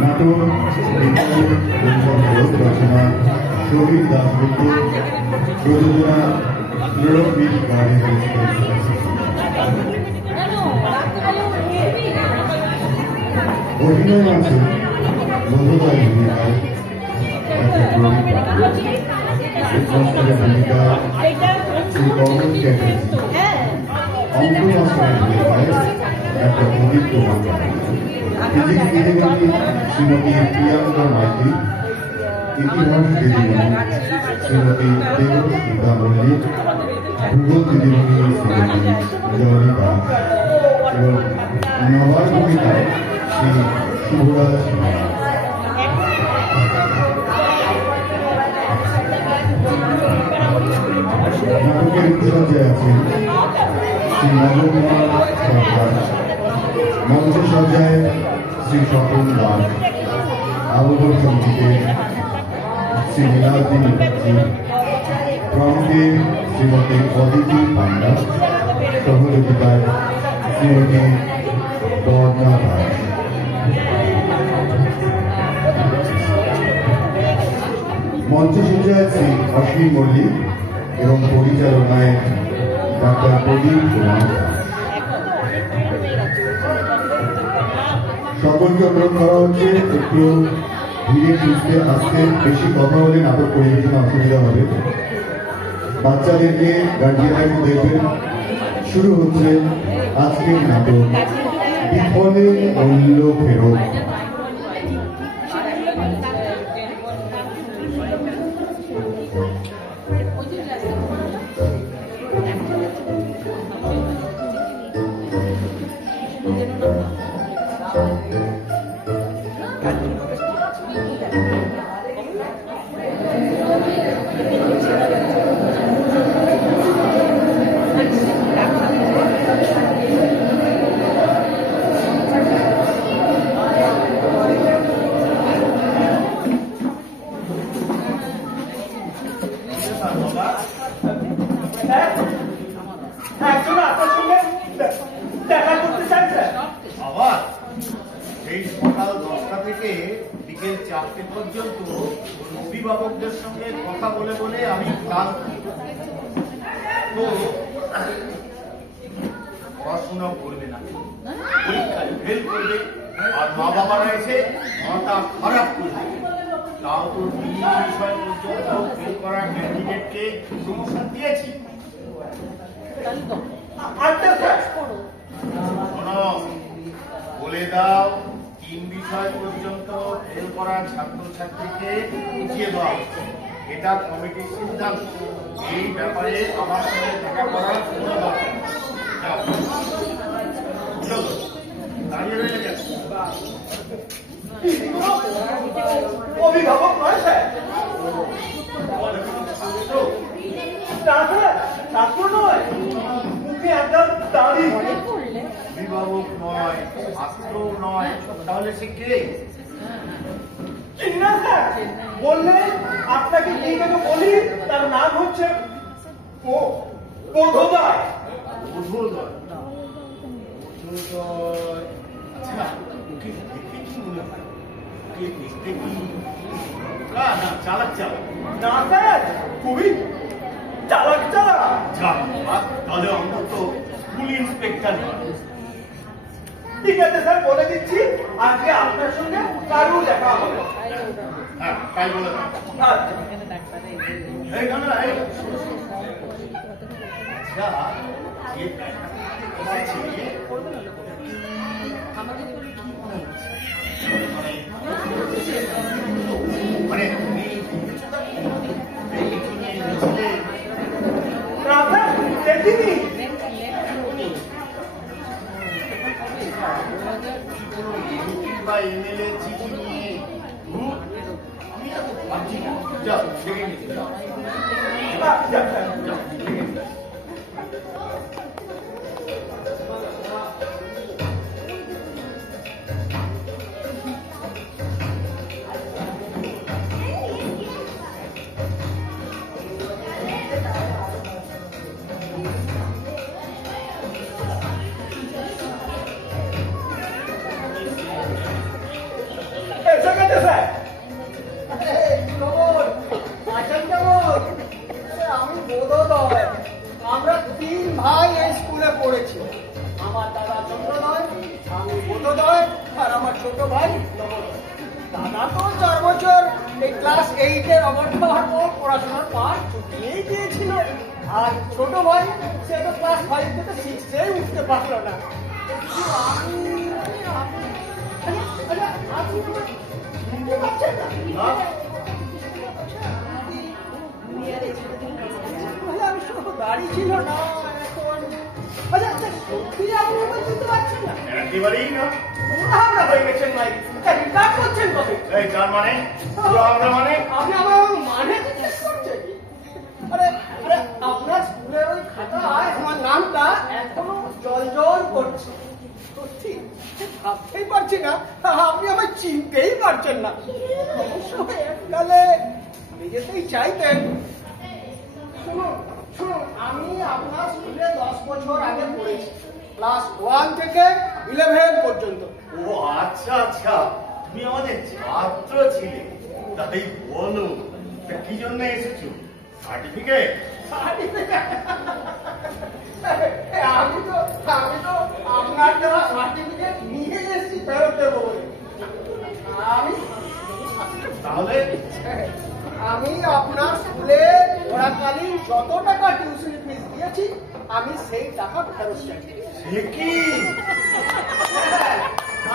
নাটক রচনা শহীদ দাসগুপ্ত, প্রযোজনা অভিনয় আছে মধুবাই ভূমিকায়, ভূমিকায় শ্রী কমল চ্যাটার্জি, অঙ্ক মাস্টারের ভূমিকায় একটা পবিত্র বাংলা, ফিজিক্স দিদিমণি শ্রীমতী প্রিয়াঙ্কা মাইতি, ইতিহাস দিদিমণি শ্রীমতী দেবস্মিতা মল্লিক, ভূগোল দিদিমণি শ্রীমতী জয়ী দাস এবং নবার ভূমিকায় শ্রী শুভরাজ মহারাজ। নাটকের উৎসজ্জায় আছেন শ্রী নবকুমার সরকার, মঞ্চ সজ্জায় শ্রী স্বপন দাস, আবহাওয়া সঙ্গীতে শ্রী লীলাদ্রি মুখার্জি, প্রমুখে শ্রীমতী অদিতি পান্ডা, সহযোগিতায় শ্রীমতী বর্ণা দাস। মঞ্চসজ্জায় শ্রী অশ্বিনী মল্লিক এবং পরিচালনায় ডাক্তার প্রদীপ কুমার। সকলকে অনুরোধ করা হচ্ছে একটু ধীরে সুস্থে আস্তে, বেশি কথা হলে নাটক পরিবেশনা অসুবিধা হবে। বাচ্চাদেরকে গার্জিয়ানরা একটু দেখবেন। শুরু হচ্ছে আজকের নাটক বিফলে মূল্য ফেরত। সকাল 10টা থেকে বিকেল 4টে পর্যন্ত অভিভাবকদের সঙ্গে কথা বলে বলে আমি ক্লান্ত। তো পড়াশোনা করবে না, পরীক্ষায় ফেল করবে, আর মা বাবারা এসে মাথা খারাপ করবে। তাও তো 3 বিষয় পর্যন্ত ফেল করা ক্যান্ডিডেটকে প্রমোশন দিয়েছি। বলে দাও 3 বিষয় পর্যন্ত ফেল করা ছাত্রছাত্রীকে উঠিয়ে দেওয়া হচ্ছে। এটা কমিটির সিদ্ধান্ত। এই ব্যাপারে আমার সঙ্গে দেখা করার কোনো দরকার নেই। দাঁড়িয়ে রয়ে গেছে অভিভাবক নয় স্যার, ছাত্র নয়, মুখে একটা দাড়ি। অভিভাবক নয়, ছাত্র নয়, তাহলে সে কে? না স্যার, বললেন আপনাকে কি যেন বলি, তার নাম হচ্ছে বোধোদয়। বোধোদয়? আচ্ছা, ওকে দেখতে কি মনে হয়? ওকে দেখতে কি না চালাক চালাক? না স্যার, খুবই চালাক চালাক। তাহলে অন্তত স্কুল ইন্সপেক্টর নয়। ঠিক আছে স্যার, বলে দিচ্ছি আজকে আপনার সঙ্গে কারু দেখা হবে। হ্যাঁ, তাই বলে দাও। মানে তুমি দেখিনি। বা এমএলএ চিঠি নিয়ে আমি তো ভাবছি না। যাও দেখে নিচ্ছি। তিন ভাই এই স্কুলে পড়েছি। আমার দাদা চন্দ্রদয়, আমি বোধোদয়, আর আমার ছোট ভাই নবোদয়। দাদা তো 4 বছর এই ক্লাস 8-এর অবর্ধ হওয়ার পর পড়াশোনার পাঠ ছুটিয়েই দিয়েছিল। আর ছোট ভাই সে তো ক্লাস 5 থেকে 6-এ উঠতে পারলো না। কিন্তু আপনি বুঝতে পারছেন না? আমি শুধু দাড়ি ছিল না এখন। আচ্ছা সত্যি আপনি আমায় চিনতে পারছেন না? একেবারেই না। আমরা হয়ে গেছেন ভাই। রিটার্ন করছেন কবে? এই তার মানে আমরা মানে আপনি আমার মানে জিজ্ঞেস করছেন? আরে আরে আপনার স্কুলের ওই খাতায় আমার নামটা এখনো জল করছে। সত্যি ভাবতেই পারছি না আপনি আমায় চিনতেই পারছেন না। অবশ্য এককালে নিজেতেই চাইতেন। শুনুন শুনুন, আমি আপনার স্কুলে 10 বছর আগে পড়েছি, ক্লাস 1 থেকে 11 পর্যন্ত। ও আচ্ছা আচ্ছা, তুমি আমাদের ছাত্র ছিলে। তাই বলো, তা কি জন্য এসেছো? সার্টিফিকেট? আমি তো আপনার দেওয়া সার্টিফিকেট নিয়ে এসেছি ফেরত দেবো বলে। আমি আপনার স্কুলে পড়াকালীন যত টাকা টিউশন ফিস দিয়েছি আমি সেই টাকা ফেরত চাই। সে কি?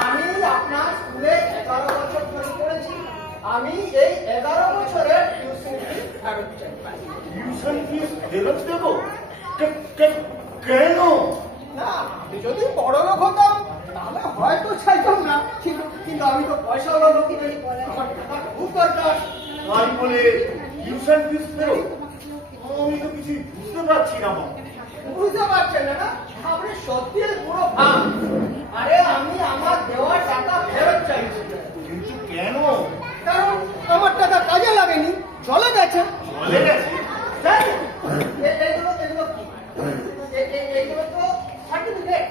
আমি আপনার স্কুলে 11 বছর ধরে পড়েছি, আমি এই 11 বছরের টিউশন ফিস ফেরত চাই। টিউশন ফিস ফেরত দেবো? কেন? না, আমি যদি বড় লোক হতাম তাহলে হয়তো চাইতাম না, কিন্তু আমি তো পয়সাওয়ালা লোক নই, আমার টাকা খুব দরকার। তাই বলে টিউশন ফিস ফেরত? আমি তো কিছু বুঝতে পারছি না। বুঝতে পারছেন না? আপনি সত্যি পুরো ভাব। আরে আমি আমার দেওয়া টাকা ফেরত চাইছি। কিন্তু কেন? কারণ আমার টাকা কাজে লাগেনি, চলে গেছে। চলে গেছে? এগুলো কি? এগুলো তো সার্টিফিকেট।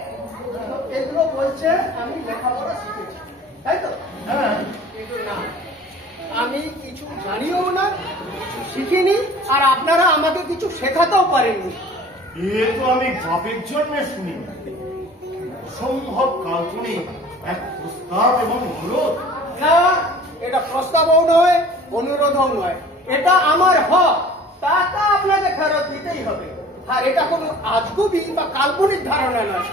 এগুলো বলছে আমি লেখাপড়া শিখেছি, তাই তো? হ্যাঁ। কিন্তু না, আমি কিছু জানিও না, কিছু শিখিনি, আর আপনারা আমাকে কিছু শেখাতেও পারেননি। এ তো আমি বাপের জন্য শুনি। সম্ভব কাল্পনিক এক প্রস্তাব এবং অনুরোধ। না, এটা প্রস্তাবও নয়, অনুরোধও নয়, এটা আমার হক। টাকা আপনাকে ফেরত দিতেই হবে। আর এটা কোনো আজগুবি বা কাল্পনিক ধারণা নয়।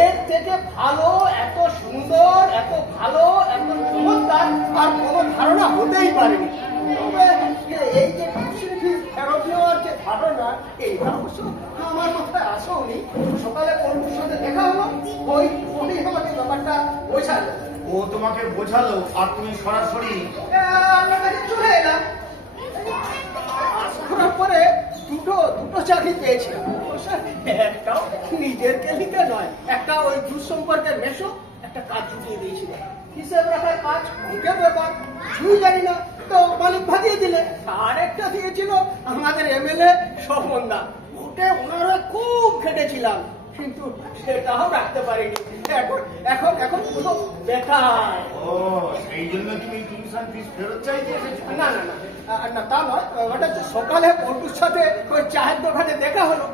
এর থেকে ভালো, এত সুন্দর, এত ভালো, এত চমৎকার আর কোনো ধারণা হতেই পারেনি। তবে এই যে টিউশন ফিস ফেরত নেওয়ার যে ধারণা, এইটা অবশ্য আমার মাথায় আসেওনি। সকালে বন্ধুর সাথে দেখা হলো, ওই আমাকে ব্যাপারটা বোঝালো। ও তোমাকে বোঝালো আর তুমি সরাসরি আপনার কাছে চলে এলাম। করার পরে দুটো চাকরি পেয়েছিলাম। একটাও নিজের কেলিকে নয়, একটা ওই দুঃসম্পর্কের মেশো একটা কাজ জুটিয়ে দিয়েছিল, হিসেব রাখার কাজ, মুখের ব্যাপার, কিছুই জানি না, তো মালিক ভাগিয়ে দিলে। আর একটা দিয়েছিল আমাদের MLA স্বপনদা, ওটা ওনার খুব খেটেছিলাম, কিন্তু সেটাও রাখতে পারিনি। এখন পুরো বেকার। ও সেই জন্য তুমি টিউশন ফিস ফেরত চাইতে এসেছো? না না না না, তা নয়। ওটা হচ্ছে সকালে বন্ধুর সাথে ওই চায়ের দোকানে দেখা হলো।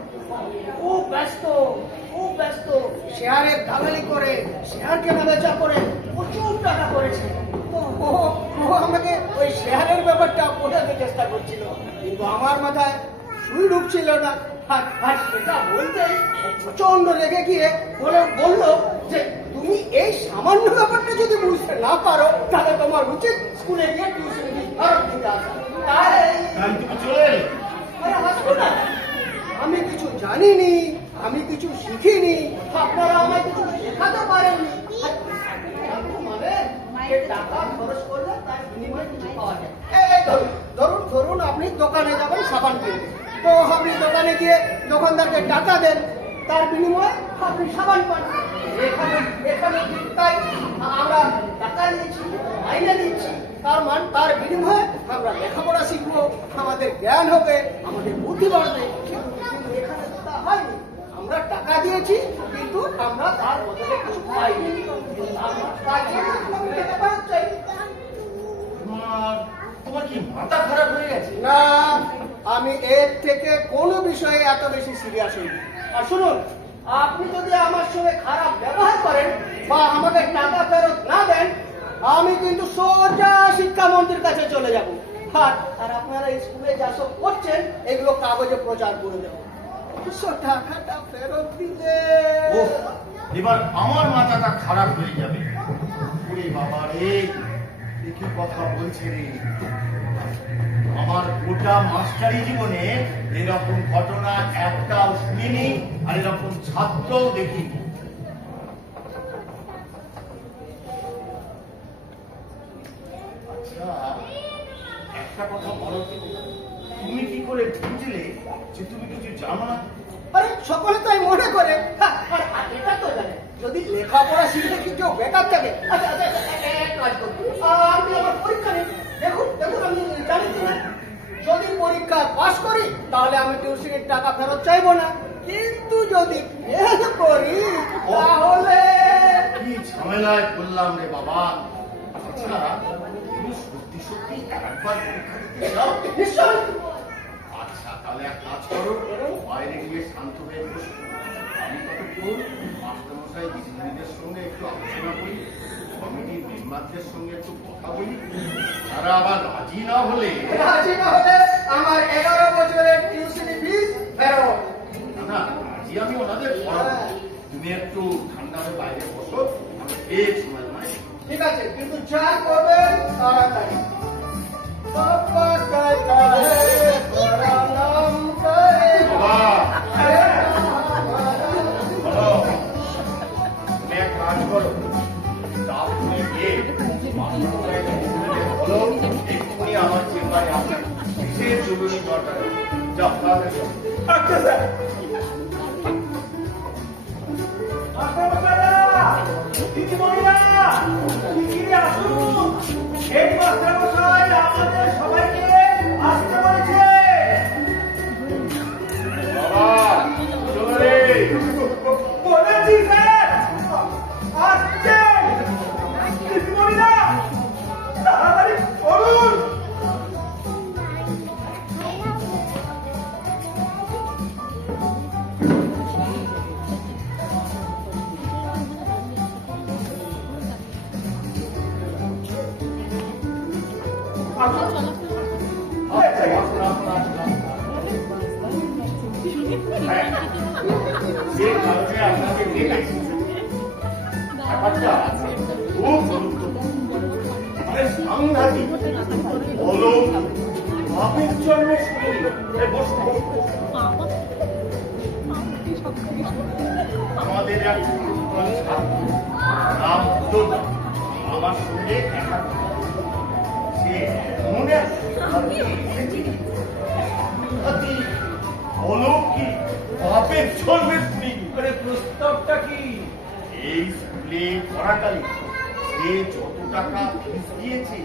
খুব ব্যস্ত, শেয়ারের দালালি করে, শেয়ার কেনা বেচা করে প্রচুর টাকা করেছে। ও আমাকে ওই শেয়ারের ব্যাপারটা বোঝাতে চেষ্টা করছিল, কিন্তু আমার মাথায় শুরু ঢুকছিল না। আর সেটা বলতেই প্রচন্ড রেগে গিয়ে বললো যে তুমি এই সামান্য ব্যাপারটা যদি বুঝতে না পারো তাহলে তোমার উচিত স্কুলে গিয়ে টিউশন দিতে আসা। তুমি চলে এলে? আরে হাসবো না, আমি কিছু জানিনি, আমি কিছু শিখিনি, আপনারা আমায় কিছু শেখাতে পারেননি। মানে টাকা খরচ করলে তার বিনিময়ে কিছু পাওয়া যায়। ধরুন আপনি দোকানে যাবেন সাবান কিনতে, তো আপনি দোকানে গিয়ে দোকানদারকে টাকা দেন, তার বিনিময়ে আপনি সাবান পান। এখানে তাই আমরা টাকা নিয়েছি, মাইনে দিচ্ছি, তার বিনিময়ে আমরা লেখাপড়া শিখবো, আমাদের জ্ঞান হবে, আমাদের বুদ্ধি বাড়বে। কিন্তু এখানে তা হয়নি। আমরা টাকা দিয়েছি, কিন্তু আমরা তার বদলে কিছু পাইনি। তোমার কি মাথা খারাপ হয়ে গেছে? না, আমি এর থেকে কোনো বিষয়ে এত বেশি সিরিয়াস হই। আর শুনুন, আপনি যদি আমার সঙ্গে খারাপ ব্যবহার করেন বা আমাকে টাকা ফেরত না দেন, আমি কিন্তু সোজা শিক্ষামন্ত্রীর কাছে চলে যাব। আর আপনারা স্কুলে যা সব করছেন এগুলো কাগজে প্রচার করে দেব। টাকাটা ফেরত দিলে এবার আমার মাথাটা খারাপ হয়ে যাবে। ওরে বাবা রে, কি কথা বলছে রে! আমার গোটা মাস্টারি জীবনে এরকম ঘটনা একটাও শুনিনি, আর এরকম ছাত্রও দেখিনি। আচ্ছা, একটা কথা বলো তো, তুমি কি করে বুঝলে যে তুমি কিছু জানো না? আরে সকলে তাই মনে করে। আর এটা তো জানে, যদি লেখাপড়া শিখে কি কেউ বেকার থাকে? আচ্ছা আচ্ছা, এক কাজ করুন, আমি আমার পরীক্ষা নিই। দেখুন দেখুন, আমি জানি কিনা। যদি পরীক্ষা পাস করি তাহলে আমি টিউশনের টাকা ফেরত চাইবো না, কিন্তু যদি ফেল করি তাহলে কি ঝামেলায় পড়লাম রে বাবা। আচ্ছা, তুমি সত্যি সত্যি একবার পরীক্ষা দিতে যাও? নিশ্চয়। আচ্ছা, তাহলে এক কাজ করো, বাইরে গিয়ে শান্ত হয়ে বসো। আমি কতক্ষণ মাস্টারমশাই দিদিদের সঙ্গে একটু আলোচনা করি, কমিটির মেম্বারদের সঙ্গে একটু কথা বলি। তারা আবার রাজি না হলে আমার 11 বছরের টিউশনি ফিস ফেরত। না, রাজি আমি ওনাদের পড়াবো। তুমি একটু ঠান্ডা হয়ে বাইরে বসো, আমি এক সময় মানে। ঠিক আছে, কিন্তু যা করবেন তাড়াতাড়ি। বাবা কাকা হে তোরা নাম করে বাবা, বলো, তুমি এক কাজ করো, চাপ নিয়ে গিয়ে মাস্টারমশাইকে বলো এক্ষুনি আমার চেম্বারে আসবে, বিশেষ জরুরি দরকার। যাও, তাড়াতাড়ি যাও। আচ্ছা স্যার। মাস্টারমশাইরা, দিদিমণিরা, দিদিরা আসুন। এই মাস্টারমশাই আমাদের সবাইকে আসতে বলেছে। বাবা, চলে বলেছি স্যার, আসছে। দিদিমণিরা, তাড়াতাড়ি করুন। যে কারণে আপনাকে ডেকেছি, ব্যাপারটা খুব গুরুত্বপূর্ণ, মানে সাংঘাতিক। বলো, বাপের জন্মে শুনিনি। বসো। আমাদের এক ছোট্ট ছাত্র, নাম দুর্গা, আমার সঙ্গে দেখা করে। সে মনে আছে বলো কি বাপের জন্মে শুনিনি। প্রস্তাবটা কি? এই স্কুলে পড়াকালীন সে যত টাকা ফিস দিয়েছে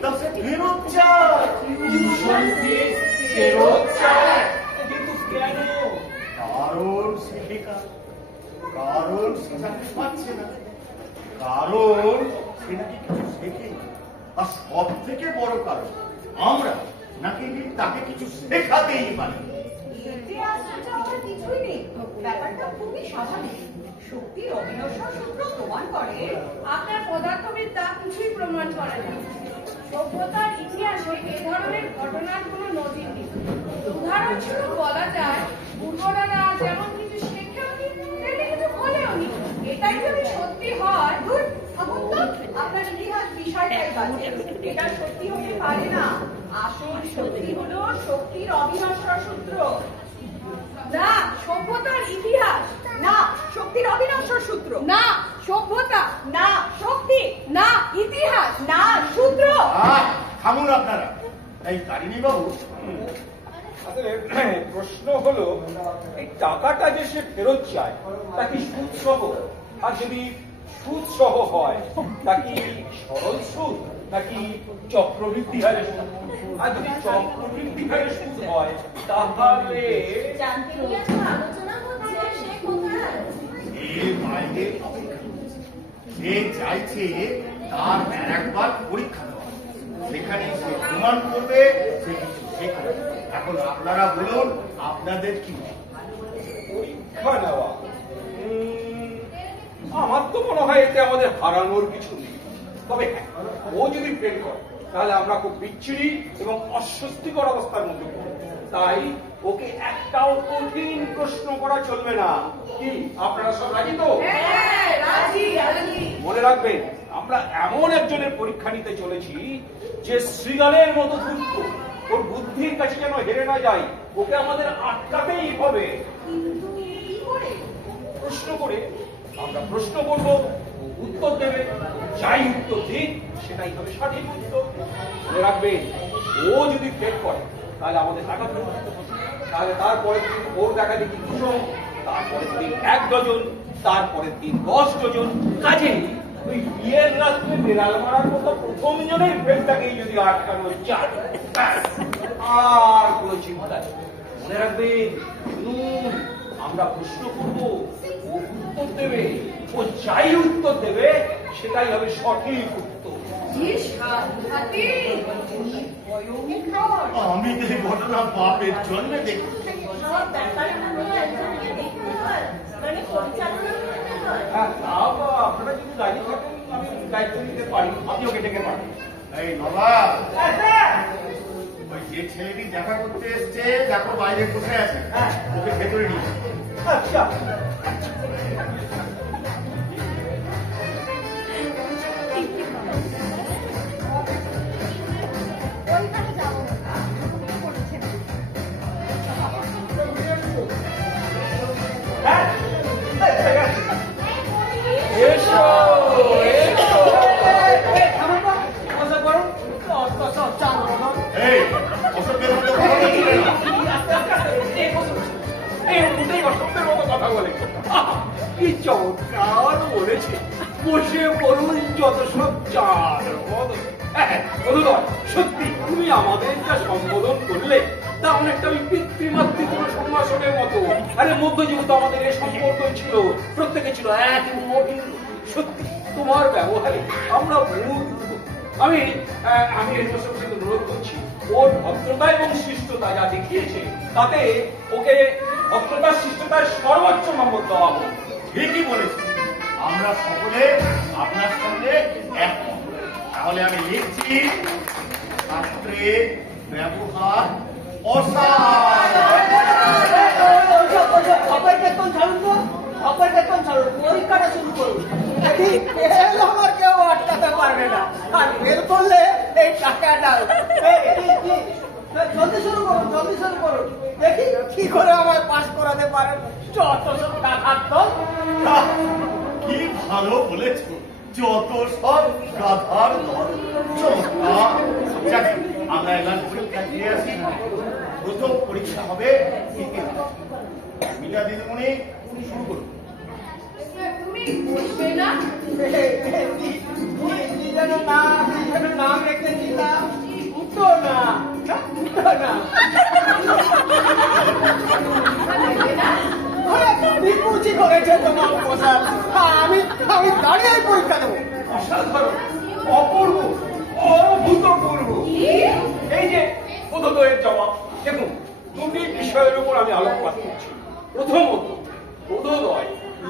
তা সে ফেরত চায়। টিউশন ফিস ফেরত চায়। কিন্তু কেন? কারণ সে বেকার, কারণ সে চাকরি পাচ্ছে না, কারণ সে নাকি কিছু শেখে। আর সব থেকে বড় কারণ আমরা নাকি তাকে কিছু শেখাতেই পারি। কিছুই নেই, ব্যাপারটা খুবই স্বাভাবিক। শক্তির অবিনশ্বর সূত্র প্রমাণ করে আপনার পদার্থবিদ্যা কিছুই প্রমাণ করে না। সভ্যতার ইতিহাসে এ ধরনের ঘটনার কোনো নজির নেই। উদাহরণস্বরূপ বলা যায়, পূর্বরা যেমন কিছু শেখেও নি, তেমনি কিছু বলেও নি। এটাই যদি সত্যি হয়, ধুর, আপনার ইতিহাস বিষয়টাই বাজে। এটা সত্যি হতে পারে না। আসল সত্যি হলো শক্তির অবিনশ্বর সূত্র। না সভ্যতার ইতিহাস, না শক্তির অবিনশ্বর সূত্র, না সভ্যতা, না শক্তি, না ইতিহাস, না সূত্র। থামুন আপনারা। তাই তারিণী বাবু, আসলে প্রশ্ন হলো, এই টাকাটা যে সে ফেরত চায় তা কি সুদ সহ? আর যদি সুদ সহ হয় তা কি সরল সুদ নাকি চক্রবৃদ্ধি হারে সুদ? আর যদি চক্রবৃদ্ধি হারে সুদ হয় তাহলে জানতে নিয়ে আলোচনা হচ্ছে, সে কোথায়? এ বাইরে অপেক্ষা করছে। সে চাইছে তার একবার পরীক্ষা দেওয়া, সেখানে সে প্রমাণ করবে সে কিছু ঠিক আছে। এখন আপনারা বলুন আপনাদের কি পরীক্ষা নেওয়া আমার তো মনে হয় এতে আমাদের হারানোর কিছু নেই। তবে হ্যাঁ, ও যদি ফেল করে তাহলে আমরা খুব বিচ্ছিরি এবং অস্বস্তিকর অবস্থার মধ্যে পড়ব। তাই ওকে একটাও কঠিন প্রশ্ন করা চলবে না। কি আপনারা সব রাজি তো? মনে রাখবেন, আমরা এমন একজনের পরীক্ষা নিতে চলেছি যে শ্রীগালের মতো ধূর্ত, ওর বুদ্ধির কাছে যেন হেরে না যায়। ওকে আমাদের আটকাতেই হবে। প্রশ্ন করে আমরা প্রশ্ন করব, উত্তর দেবে, যাই উত্তর দিক সেটাই হবে সঠিক উত্তর। মনে রাখবেন, ও যদি ফেল করে তাহলে আমাদের আঘাত হবে, তাহলে তারপরের দিন ওর দেখা দেখি 200, তারপরের দিন 1 ডজন, তারপরের দিন 10 ডজন। কাজেই ওই বিয়ের রাত্রে বেড়াল মারার মতো প্রথম জনের ফেলটাকেই যদি আটকানো যায়, আর কোনো চিন্তা নেই। মনে রাখবেন, আমরা প্রশ্ন করব, ও উত্তর দেবে, ও যাই উত্তর দেবে সেটাই হবে সঠিক উত্তর। আমি তো এই ঘটনা বাপের জন্মে দেখি। আপনারা যদি রাজি থাকেন আমি দায়িত্ব নিতে পারি, আপনি ওকে ডেকে পারেন। এই বাবা, ওই যে ছেলেটি দেখা করতে এসছে দেখো বাইরে বসে আছে, ওকে ভেতরে নিয়ে আচ্ছা, কি চমৎকার বলেছে। বসে বলুন যত সব চার। সত্যি তুমি আমাদের যা সম্বোধন করলে তা অনেকটা ওই পিতৃমাতৃ সম্ভাষণের মতো। আরে মধ্যযুগ তো আমাদের এই সম্পর্ক ছিল, প্রত্যেকে ছিল এক অভিন্ন। সত্যি তোমার ব্যবহারে আমরা আমি হেডমাস্টার সাথে অনুরোধ করছি, ওর ভদ্রতা এবং শিষ্টতা যা দেখিয়েছে তাতে ওকে ভদ্রতার শিষ্টতার সর্বোচ্চ নম্বর দেওয়া হোক। ঠিকই বলেছি, আমরা সকলে আপনার সঙ্গে একমত। তাহলে আমি লিখছি, ছাত্রের ব্যবহার পরীক্ষাটা শুরু করুন। আমার কেউ আটকাতে পারবে না। আর ফেল করলে এই টাকাটা জলদি শুরু করুন, জলদি শুরু করুন। দেখি কি করে আমায় পাস করাতে পারেন। যত সব টাকার দল। কি ভালো বলেছ, যত সব গাধার দল। আমরা এবার পরীক্ষা দিয়ে আসি। প্রথম পরীক্ষা হবে ইতিহাস। মিনা দিদিমণি শুরু করুন। তুমি বসবে না? নাম রেখেছিলাম উত্তর না, উত্তর না। বিপুচি করেছে তোমার প্রসাদ। আমি দাঁড়িয়ে পরীক্ষা দেবো। অসাধারণ, অপূর্ব, অভূতপূর্ব। এই যে বোধোদয়ের জবাব। দেখুন, দুটি বিষয়ের উপর আমি আলোকপাত করছি। প্রথমত, বোধোদয়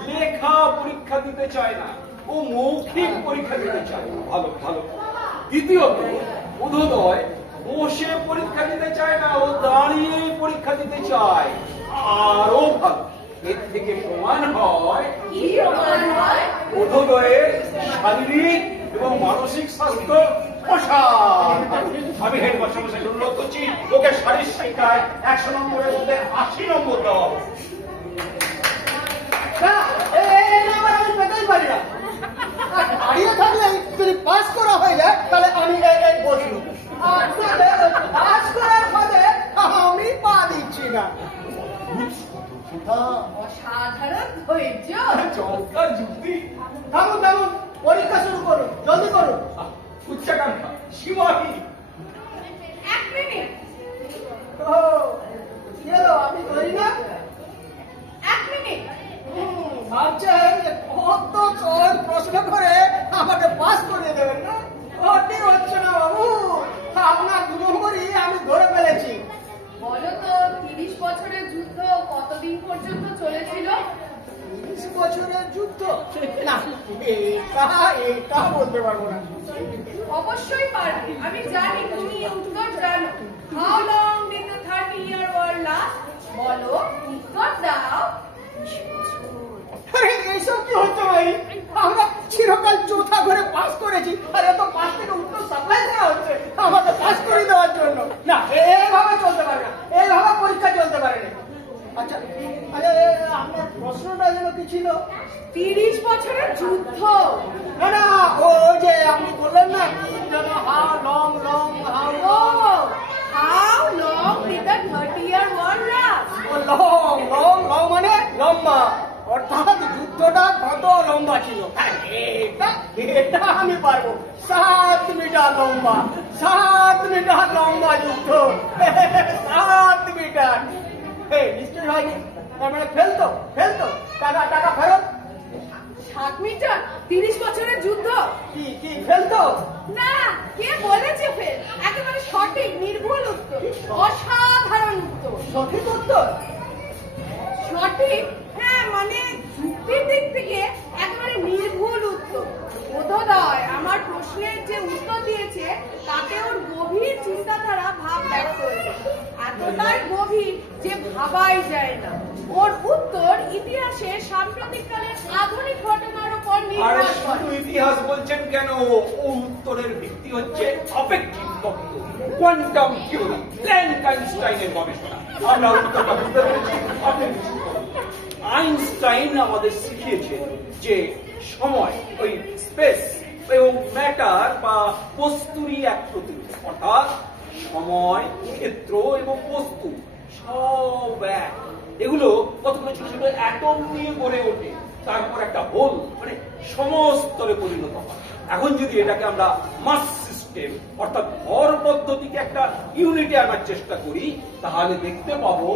লেখা পরীক্ষা দিতে চায় না, ও মৌখিক পরীক্ষা দিতে চায়। ভালো ভালো। দ্বিতীয়ত, বোধোদয় বসে পরীক্ষা দিতে চায় না, ও দাঁড়িয়ে পরীক্ষা দিতে চায়। আরো ভালো, এর থেকে প্রমাণ হয় বোধোদয়ের শারীরিক এবং মানসিক স্বাস্থ্য অসাধারণ। আমি হেডমাস্টার মশাই অনুরোধ করছি, ওকে শারীরিক শিক্ষায় 100 নম্বরের মধ্যে 80 নম্বর দেওয়া হবে। আমি পেতেই পারি না। দাঁড়িয়ে থাকলে যদি পাস করা হয়ে যায় তাহলে আমি বসবো। পাস করার পরে আমি পা দিচ্ছি না। অসাধারণ ধৈর্য। চমৎকার যুক্তি। থামুন থামুন, পরীক্ষা শুরু করুন, জলদি করুন। উচ্চাকাঙ্ক্ষা সীমাহীন। 1 মিনিট। আমি করি না। 1 মিনিট। ভাবছেন কত সহজ প্রশ্ন করে আমাকে পাস করিয়ে দেবেন না? হচ্ছে না বাবু, আপনার 2 নম্বরই আমি ধরে ফেলে পেরেছি। বলো তো 30 বছরের যুদ্ধ কতদিন পর্যন্ত চলেছিল? 30 বছরের যুদ্ধ? না, এটা বলতে পারবো না। অবশ্যই পারবে, আমি জানি তুমি উত্তর জানো। How long did the 30-year war last? বলো, উত্তর দাও। এইসব কি হচ্ছে ভাই? আমরা চিরকাল চৌথা ঘরে পাস করেছি, আর এত পাস থেকে উত্তর সাপ্লাই দেওয়া হচ্ছে আমাদের পাস করে দেওয়ার জন্য। না, এইভাবে চলতে পারে না, এইভাবে পরীক্ষা চলতে পারে না। আচ্ছা, আপনার প্রশ্নটা যেন কি ছিল? 30 বছরের যুদ্ধ। না না, ওই যে আপনি বললেন না কি যেন how long How long did the 30-year war last? Long মানে লম্বা, অর্থাৎ যুদ্ধটা কত লম্বা ছিল। এটা আমি পারবো। 7 মিটার লম্বা, 7 মিটার লম্বা যুদ্ধ, 7 মিটার। নিশ্চয় হয়নি, তার মানে ফেলতো টাকা ফেরত। 7 মিটার 30 বছরের যুদ্ধ? কি ফেলতো? না, কে বলেছে ফেল? একেবারে সঠিক, নির্ভুল উত্তর, অসাধারণ উত্তর। সঠিক উত্তর? সঠিক, হ্যাঁ, মানে যুক্তির দিক থেকে একেবারে নির্ভুল উত্তর। বোধোদয় আমার প্রশ্নের যে উত্তর দিয়েছে তাতে ওর গভীর চিন্তাধারা ভাব ব্যক্ত হয়েছে, এতটাই গভীর যে ভাবাই যায় না। ওর উত্তর ইতিহাসে সাম্প্রতিককালের আধুনিক ঘটনার উপর আরে নির্ভর শুধু করে। ইতিহাস বলছেন কেন? ও উত্তরের ভিত্তি হচ্ছে আপেক্ষিক তত্ত্ব, কোয়ান্টাম থিওরি, প্ল্যাঙ্ক আইনস্টাইনের গবেষণা। আমরা উত্তরটা বুঝতে পেরেছি, আপনি আইনস্টাইন আমাদের শিখিয়েছেন যে সময়, ওই স্পেস এবং ম্যাটার বা বস্তুরই এক প্রতিরূপ, অর্থাৎ সময়, ক্ষেত্র এবং বস্তু সব এক। এগুলো কতগুলো ছোট ছোট অ্যাটম নিয়ে গড়ে ওঠে, তারপর একটা হোল মানে সমস্তরে পরিণত হয়। এখন যদি এটাকে আমরা মাস সিস্টেম অর্থাৎ ভর পদ্ধতিকে একটা ইউনিটে আনার চেষ্টা করি, তাহলে দেখতে পাবো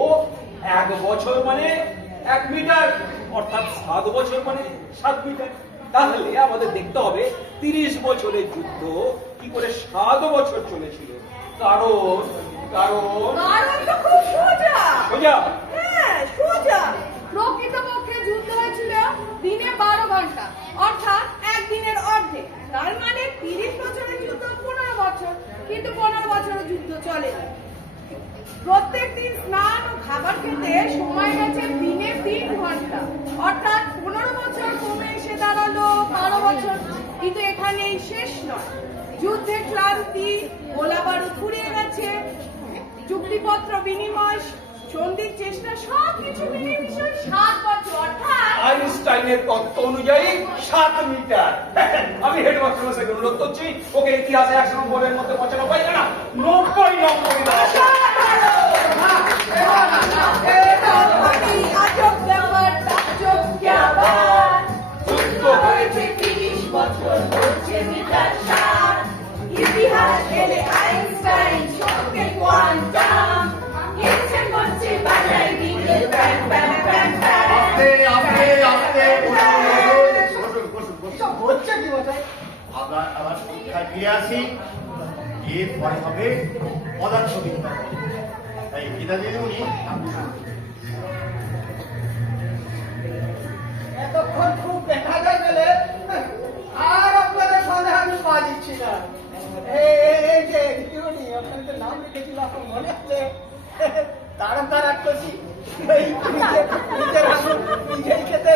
1 বছর মানে 1 মিটার, অর্থাৎ 7 বছর মানে 7 মিটার। তাহলে আমাদের দেখতে হবে 30 বছরের যুদ্ধ কি করে 7 বছর চলেছিল। কারণ তো খুব সোজা। সোজা? হ্যাঁ, সোজা। প্রকৃতপক্ষে যুদ্ধ হয়েছিল দিনে 12 ঘন্টা, অর্থাৎ একদিনের অর্ধেক। তার মানে 30 বছরের যুদ্ধ 15 বছর, কিন্তু 15 বছরের যুদ্ধ চলেনি। প্রত্যেক দিন স্নান ও খাবার খেতে সময় গেছে দিনে 3 ঘন্টা, অর্থাৎ 15 বছর কমে এসে দাঁড়ালো 12 বছর। কিন্তু এখানেই শেষ নয়, যুদ্ধের ক্লান্তি, গোলা বারুদ ফুরিয়ে গেছে, চুক্তিপত্র বিনিময়, সন্ধির চেষ্টা, সবকিছু মিলিয়ে 7 বছর, অর্থাৎ আইনস্টাইনের তত্ত্ব অনুযায়ী 7 মিটার। আমি হেডমাস্টার মশাইকে অনুরোধ করছি, ওকে ইতিহাসে 100 নম্বরের মধ্যে 95 না 90 নম্বর দাও। আজব ব্যাপার, তাজ্জব क्या बात। যুদ্ধ হয়েছে 30 বছর, চলছে মিটার 7। ইতিহাস গেলে আইনস্টাইন, সত্যি কোয়ান্টাম, গেছেন বলছে বাজাই দিকে ব্যাং ব্যাং ব্যাং ব্যাং। আস্তে বসুন। এসব হচ্ছে কি বোঝায়? আবার পরীক্ষায় ফিরে আসি, এরপরে হবে পদার্থবিদ্যা। তাই গীতা দিদিমণি এতক্ষণ খুব দেখা যায় গেলে আর আপনাদের সন্দেহ আমি পা দিচ্ছি না। এই যে দিদিমণি, আপনাদের নাম লিখেছিলাম মনে আছে? তারকা রাক্ষসী, নিজের হাসুন নিজেই খেতে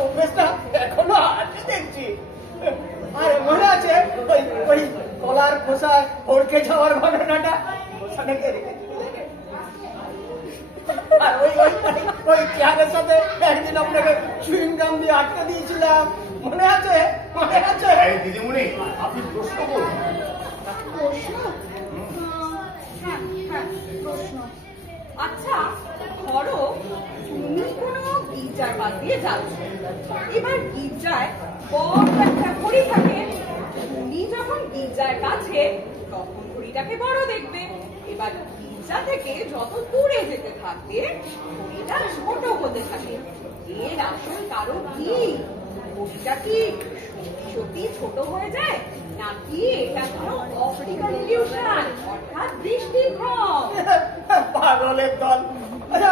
অভ্যেসটা এখনো আছে দেখছি। আরে মনে আছে ওই কলার খোসায় হড়কে যাওয়ার ঘটনাটা? খোসা থেকে রেখেছিলেন। আর ওই চেয়ারের সাথে একদিন আপনাকে চুইং গাম দিয়ে আটকে দিয়েছিলাম, মনে আছে? এই দিদিমণি আপনি প্রশ্ন করুন। প্রশ্ন? হ্যাঁ, প্রশ্ন। আচ্ছা, ধরো তুমি কোনো গির্জার পাশ দিয়ে যাচ্ছ। এবার গির্জায় বড় একটা ঘড়ি থাকে। তুমি যখন গির্জার কাছে, তখন ঘড়িটাকে বড় দেখবে। এবার গির্জা থেকে যত দূরে যেতে থাকবে, ঘড়িটা ছোট হতে থাকে। এর আসল কারণ কি? ঘড়িটা কি সত্যি ছোট হয়ে যায়, নাকি এটা কোনো অপটিক্যাল ইলিউশন অর্থাৎ দৃষ্টিভ্রম? পাগলের দল। আচ্ছা,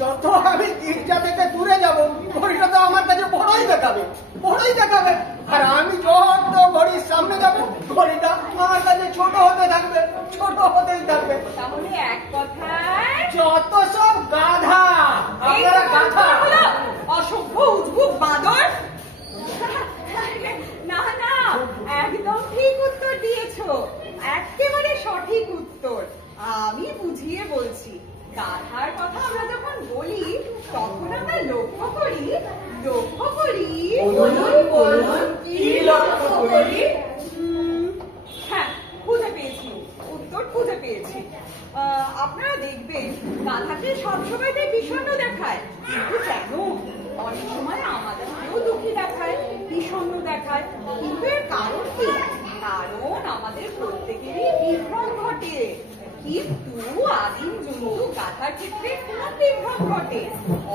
যত আমি গির্জা থেকে দূরে যাব ঘড়িটা তো আমার কাছে বড়ই দেখাবে, বড়ই দেখাবে। আর আমি যত ঘড়ির সামনে যাব ঘড়িটা আমার কাছে ছোট হতে থাকবে, ছোট হতেই থাকবে। তাহলে এক কথায় যত সব গাধা, আপনারা গাধা। অসভ্য উদ্ভুত বাদর। না না, একদম ঠিক উত্তর দিয়েছো, একেবারে সঠিক উত্তর। আমি বুঝিয়ে বলছি, গাধার কথা আমরা যখন বলি তখন আমরা লক্ষ্য করি বলুন, কি লক্ষ্য করি? হ্যাঁ, খুঁজে পেয়েছি, উত্তর খুঁজে পেয়েছি। আপনারা দেখবেন গাধাকে সবসময় বিষণ্ণ দেখায়, কিন্তু কেন? অনেক সময় আমাদেরকেও দুঃখী দেখায়, বিষণ্ণ দেখায়, কিন্তু এর কারণ কি? কারণ আমাদের প্রত্যেকেরই বিভ্রম ঘটে। কিন্তু আদিম জন্তু গাধার ক্ষেত্রে কোন বিভ্রম ঘটে?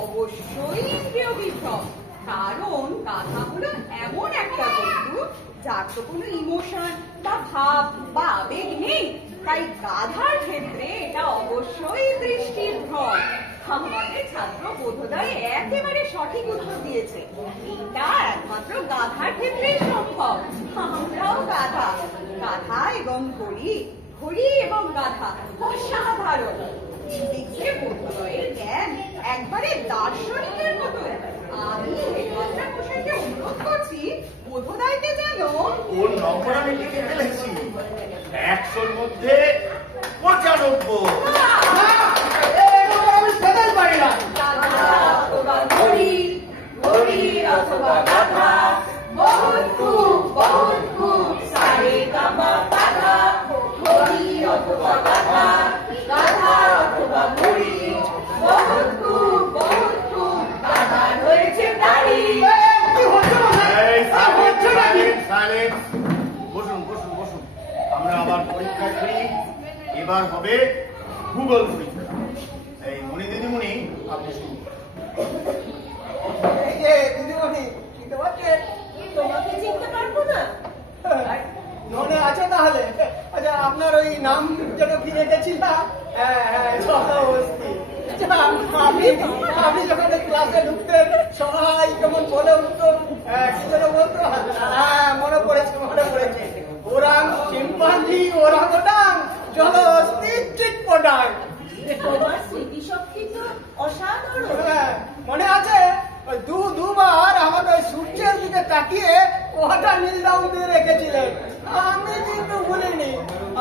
অবশ্যই ইন্দ্রিয় বিভ্রম। কারণ গাধা হলো এমন একটা জন্তু যার তো কোনো ইমোশন বা ভাব বা আবেগ নেই, তাই গাধার ক্ষেত্রে এটা অবশ্যই দৃষ্টির ভ্রম। আমাদের ছাত্র বোধোদয় একেবারে সঠিক উত্তর দিয়েছে, এটা একমাত্র গাধার ক্ষেত্রেই সম্ভব। আমরাও গাধা, গাধা এবং ঘড়ি, ঘড়ি এবং গাধা অসাধারণ। ফিজিক্সে বোধোদয়ের জ্ঞান একবারে দার্শনিকের মতো। আমি হেডমাস্টার মশাইকে অনুরোধ করছি বোধোদয়কে যেন ওর নম্বর আমি লিখে ফেলেছি, 100-র মধ্যে 95। আমি সেটাই পারি না। গাধা অথবা ঘড়ি, ঘড়ি অথবা গাধা, বহুত খুব সারে গামা গাধা, ঘড়ি অথবা গাধা, গাধা অথবা ঘড়ি, বহুত খুব গাধা রয়েছে দাড়ি। বসুন বসুন বসুন, আমরা আবার পরীক্ষা করি। এবার হবে ভূগোল পরীক্ষা। এই মণি দিদিমণি, আপনি শুরু করুন। এই যে দিদিমণি, চিনতে পারছেন? তোমাকে চিনতে পারবো না? মনে আছে তাহলে? আচ্ছা, আপনার ওই নাম যেন কি রেখেছিলাম? চলহস্তি। আপনি যখন ক্লাসে ঢুকতেন সবাই কেমন বলে উঠতো, কি যেন বলতো? হ্যাঁ, মনে পড়েছে। ওরাং চিম্পাঞ্জি, ওরাংওটাং, জলহস্তি, চিটপটাং। তোমার স্মৃতিশক্তি তো অসাধারণ। মনে আছে দুবার আমাকে ওই সূর্যের দিকে তাকিয়ে ওয়াটার নীল ডাউন দিয়ে রেখেছিলেন, আমি কিন্তু ভুলিনি।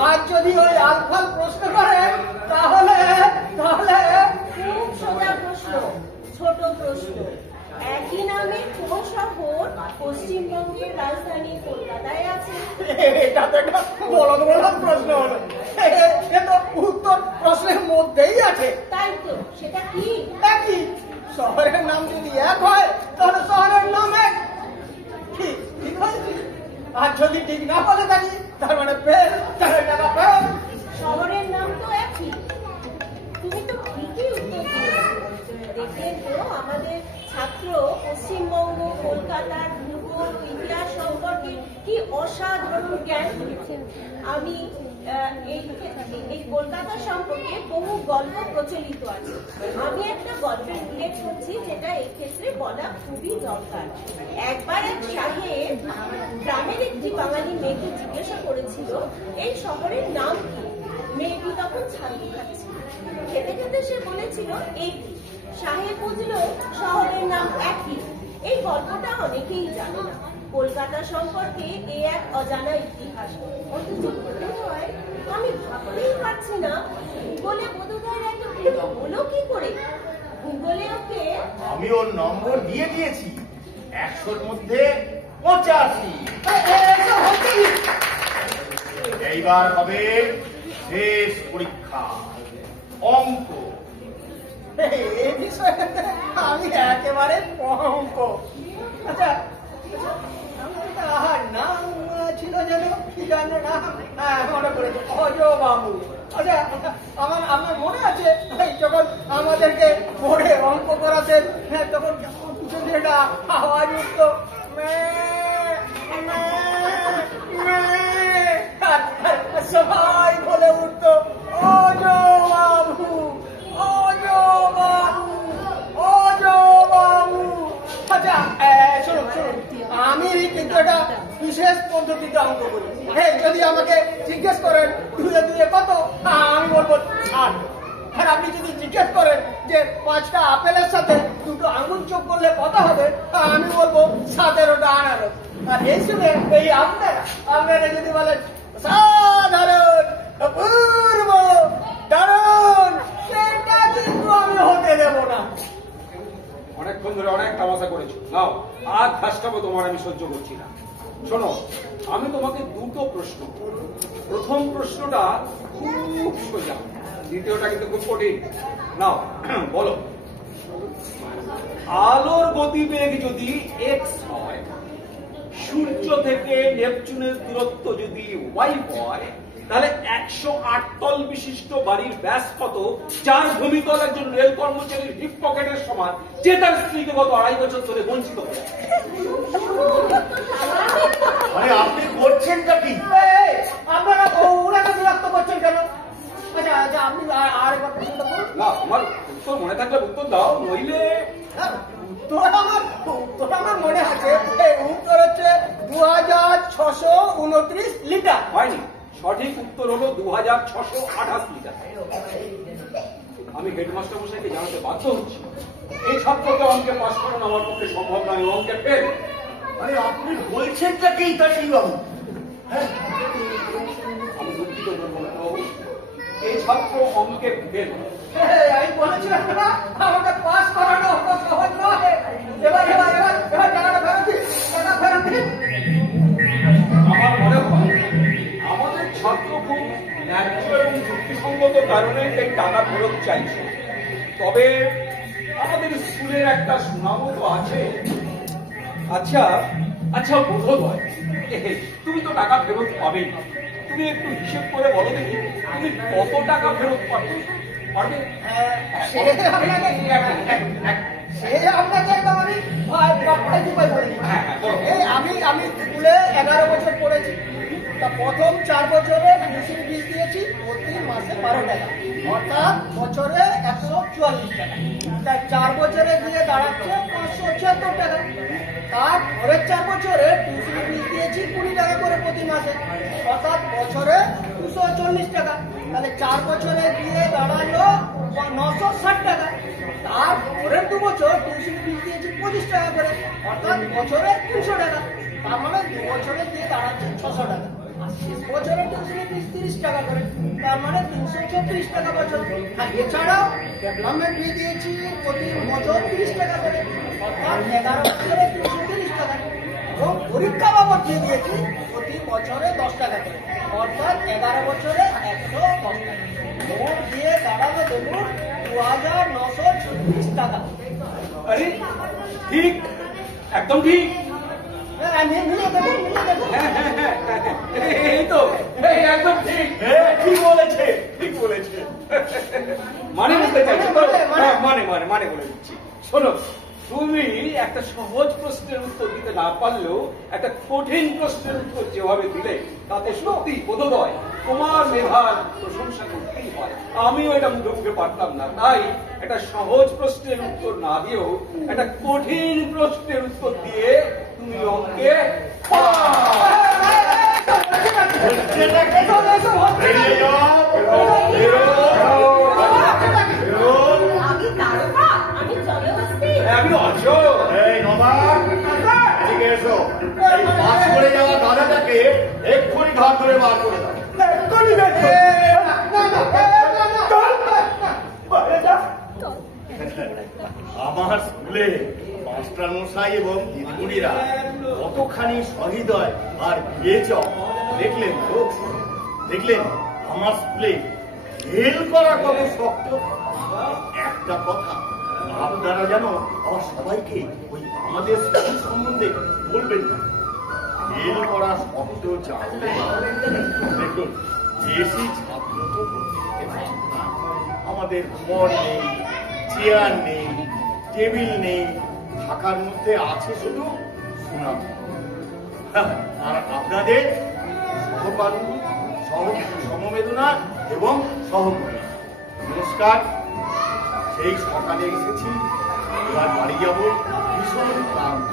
আজ যদি ওই আলফাল প্রশ্ন করেন তাহলে খুব সোজা প্রশ্ন, ছোট প্রশ্ন। একই নামে কোন শহর পশ্চিমবঙ্গের রাজধানী কলকাতায় আছে? এটা তো একটা বলদ প্রশ্ন হলো। এ তো উত্তর প্রশ্নের মধ্যেই আছে। তাই তো, সেটা কি? একই শহরের নাম যদি এক হয় তাহলে শহরের নাম এক। ঠিক হয়েছে। আর যদি ঠিক না বলে থাকি তার মানে ফেল, টাকা ফেল। শহরের নাম তো একই। তুমি তো ঠিকই উত্তর দিয়েছো। দেখলেন তো, আমাদের ছাত্র পশ্চিমবঙ্গ, কলকাতার ভূগোল, ইতিহাস সম্পর্কে কি অসাধারণ জ্ঞান দিয়েছেন। আমি এই কলকাতা সম্পর্কে বহু গল্প প্রচলিত আছে। আমি একটা গল্পের উল্লেখ করছি, যেটা এই ক্ষেত্রে বলা খুবই দরকার। একবার এক সাহেব গ্রামের একটি বাঙালি মেয়েকে জিজ্ঞাসা করেছিল এই শহরের নাম কি। মেয়েটি তখন ছাগল খাচ্ছে, খেতে খেতে সে বলেছিল একই। সাহেব বুঝলো শহরের নাম একই। এই গল্পটা অনেকেই জানে না। কলকাতা সম্পর্কে এ এক অজানা ইতিহাস। অথচ বোধোদয়, আমি ভাবতেই পারছি না ভূগোলে বোধোদয়ের এত ভুল হলো কি করে। ভূগোলে ওকে আমি ওর নম্বর দিয়ে দিয়েছি, 100-র মধ্যে 85। এইবার হবে শেষ পরীক্ষা, অঙ্ক। এই বিষয়ে আমি একেবারে পঙ্ক। আচ্ছা, তাহার নাম ছিল যেন কি জানো না? হ্যাঁ, মনে পড়েছে, অজয় বাবু। আচ্ছা, আমার মনে আছে যখন আমাদেরকে পড়ে অঙ্ক করাতেন, তখন কিছু একটা আওয়াজ উঠতো, আর সবাই বলে উঠতো অজো বাবু, অজো বাবু, অজো বাবু। আচ্ছা শুনুন শুনুন, আমি কিন্তু একটা বিশেষ পদ্ধতিতে অঙ্ক করি। হ্যাঁ, যদি আমাকে জিজ্ঞেস করেন দুয়ে দুয়ে কত, আমি বলবো 8। আর আপনি যদি জিজ্ঞেস করেন যে 5টা আপেলের সাথে 2টো আঙুর যোগ করলে কত হবে, আমি বলবো 17টা আনারস। আর এই শুনে এই আপনারা যদি বলেন সাধারণ, অপূর্ব, দারুণ, সেটা কিন্তু আমি হতে দেব না। অনেকক্ষণ ধরে অনেক তামাশা করেছো, নাও আর ঘাসটাবো তোমার আমি সহ্য করছি না। শোনো, আমি তোমাকে দুটো প্রশ্ন করব। প্রথম প্রশ্নটা খুব সোজা, দ্বিতীয়টা কিন্তু খুব কঠিন। নাও বলো, আলোর গতিবেগ যদি x হয়, সূর্য থেকে নেপচুনের দূরত্ব যদি y হয়, তাহলে 108 তল বিশিষ্ট বাড়ির ব্যাস কত, যার ভূমিতল একজন রেল কর্মচারীর হিপ পকেটের সমান, যে তার স্ত্রীকে গত 2.5 বছর ধরে বঞ্চিত করে। আরে আপনি করছেনটা কি? আপনারা ওনাকে বিরক্ত করছেন কেন? আচ্ছা আচ্ছা, আপনি আর একবার প্রশ্নটা করুন না, তোমার উত্তর মনে থাকলে উত্তর দাও, নইলে উত্তর আমার মনে আছে। উত্তর হচ্ছে 2629 লিটার। হয়নি। সঠিক উত্তর হলো 2628 লিটার। আমি হেডমাস্টার মশাইকে জানাতে বাধ্য হচ্ছি, এই ছাত্রকে অঙ্কে পাস করানো আমার পক্ষে সম্ভব নয়, অঙ্কে ফেল। আরে আপনি বলছেনটা কি তাসির বাবু? আমি দুঃখিত বাবু, এই ছাত্র অঙ্কে ফেল। আমি বলেছিলাম না আমাকে পাস করানো অত সহজ নয়। এবার এবার এবার এবার টাকাটা ফেরত দিন, টাকা ফেরত দিন। আমার মনে হয় আমাদের ছাত্র খুব ন্যায্য এবং যুক্তিসঙ্গত কারণে এই টাকা ফেরত চাইছে। তবে আমাদের স্কুলের একটা সুনামও তো আছে। আচ্ছা আচ্ছা বোধোদয়, তুমি তো টাকা ফেরত পাবেই, তুমি একটু হিসেব করে বলো দেখি তুমি কত টাকা ফেরত পাবে? সে আপনাকে একদম আমি আমি স্কুলে 11 বছর পড়েছি। তা প্রথম 4 বছরে টিউশন ফিস দিয়েছি প্রতি মাসে 12 টাকা, অর্থাৎ বছরে 144 টাকা। তাই 4 বছরে দিয়ে দাঁড়াচ্ছে 576 টাকা। তার পরের 4 বছরে টিউশন ফিস দিয়েছি 20 টাকা করে প্রতি মাসে, অর্থাৎ বছরে 240 টাকা। তাহলে 4 বছরে দিয়ে দাঁড়ালো 960 টাকা। তার পরের 2 বছর টিউশন ফিস দিয়েছি 25 টাকা করে, অর্থাৎ বছরে 300 টাকা। তার মানে 2 বছরে দিয়ে দাঁড়াচ্ছে 600 টাকা। আর শেষ বছরে টিউশন ফিস 30 টাকা করে, তার মানে 336 টাকা বছর। আর এছাড়াও ডেভেলপমেন্ট ফি দিয়েছি প্রতি বছর 30 টাকা করে, অর্থাৎ 11 বছরে 330 টাকা। এবং পরীক্ষা বাবদ দিয়ে দিয়েছি প্রতি বছরে 10 টাকা করে, অর্থাৎ 11 বছরে 110 টাকা। মোট দিয়ে দাঁড়ালো দেখুন 2936 টাকা। আরে ঠিক, একদম ঠিক। মিলিয়ে দেখুন, মিলিয়ে দেখুন। এই তো একদম ঠিক, ঠিক বলেছে, ঠিক বলেছে। মানে বলতে চাইছো তো? মানে বলে দিচ্ছি। শোনো, তুমি একটা সহজ প্রশ্নের উত্তর দিতে না পারলেও একটা কঠিন প্রশ্নের উত্তর যেভাবে দিলে, তাতে সত্যি বোধোদয় তোমার মেধার প্রশংসা করতেই হয়। আমিও এটা মুখে মুখে পারতাম না, তাই একটা সহজ প্রশ্নের উত্তর না দিয়েও একটা কঠিন প্রশ্নের উত্তর দিয়ে তুমি অঙ্কে আমি তারকা, আমি জলহস্তি। আমি অছো। এই নবাব, এদিকে এসো। এই পাস করে যাওয়া দাদাটাকে এক্ষুনি ঘাট ধরে বার করে দাও। এক্ষুনি দেখো। আমার স্কুলে মাস্টার মশাই এবং দিদিমণিরা কতখানি সহৃদয় আর বিবেচক দেখলেন তো? দেখলেন আমার স্কুলে ফেল করা কত শক্ত। একটা কথা আপনারা যেন আমার সবাইকে ওই আমাদের স্কুল সম্বন্ধে বলবেন না। ফেল করা শক্ত জানলে দেখুন বেশি ছাত্র তো ভর্তি হয় না। আমাদের ঘর নেই, চেয়ার নেই, টেবিল নেই, থাকার মধ্যে আছে শুধু সুনাম। আর আপনাদের শুভকামনা সমবেদনা এবং সহমর্মিতা। নমস্কার। সেই সকালে এসেছি, এবার বাড়ি যাব, ভীষণ ক্লান্ত।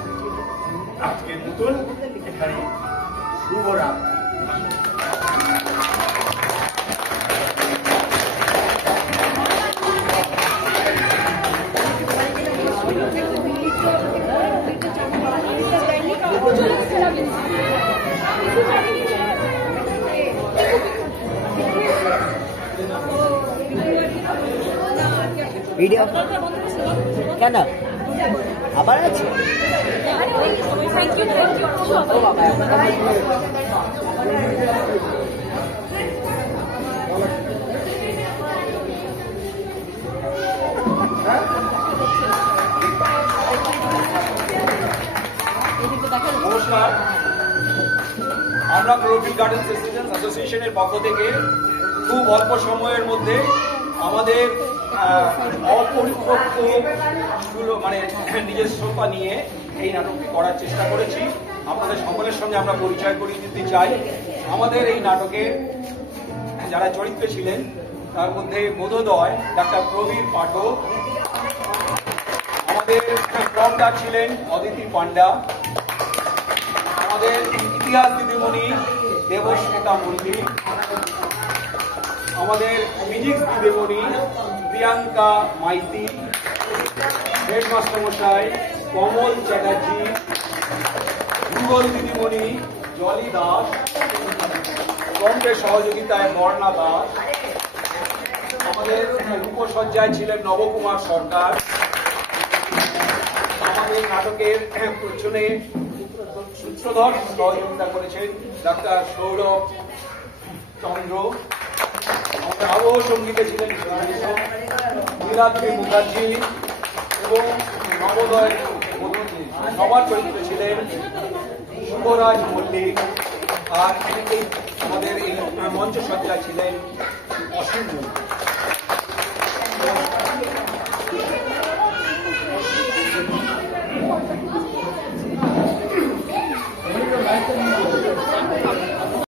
আজকের মতন এখানে শুভরাত্রি। ভিডিও কেন আবার আছে? নমস্কার। আমরা ট্রফি গার্ডেন রেসিডেন্স অ্যাসোসিয়েশনের পক্ষ থেকে খুব অল্প সময়ের মধ্যে আমাদের অপরিপক্ক মানে নিজস্বতা নিয়ে এই নাটকটি করার চেষ্টা করেছি। আপনাদের সকলের সঙ্গে আমরা পরিচয় করিয়ে দিতে চাই। আমাদের এই নাটকে যারা চরিত্রে ছিলেন তার মধ্যে বোধোদয় ডাক্তার প্রবীর পাঠক, আমাদের প্রমদার ছিলেন অদিতি পান্ডা, আমাদের ইতিহাস দিদিমণি দেবস্মিতা মল্লিক, আমাদের ফিজিক্স দিদিমণি প্রিয়াঙ্কা মাইতি, হেডমাস্টার মশাই কমল চ্যাটার্জি, ভূগোল দিদিমণি জলি দাস, কণ্ঠের সহযোগিতায় বর্ণা দাস, আমাদের রূপসজ্জায় ছিলেন নবকুমার সরকার, আমাদের নাটকের পেছনে সূত্রধর সহযোগিতা করেছেন ডাক্তার সৌরভ চন্দ্র, আমাদের আবহ সঙ্গীতে ছিলেন নীলাদ্রি মুখার্জি এবং নবোদয় সবার চরিত্রে ছিলেন শুভরাজ মল্লিক, আর আমাদের এই মঞ্চসজ্জায় ছিলেন অসীম।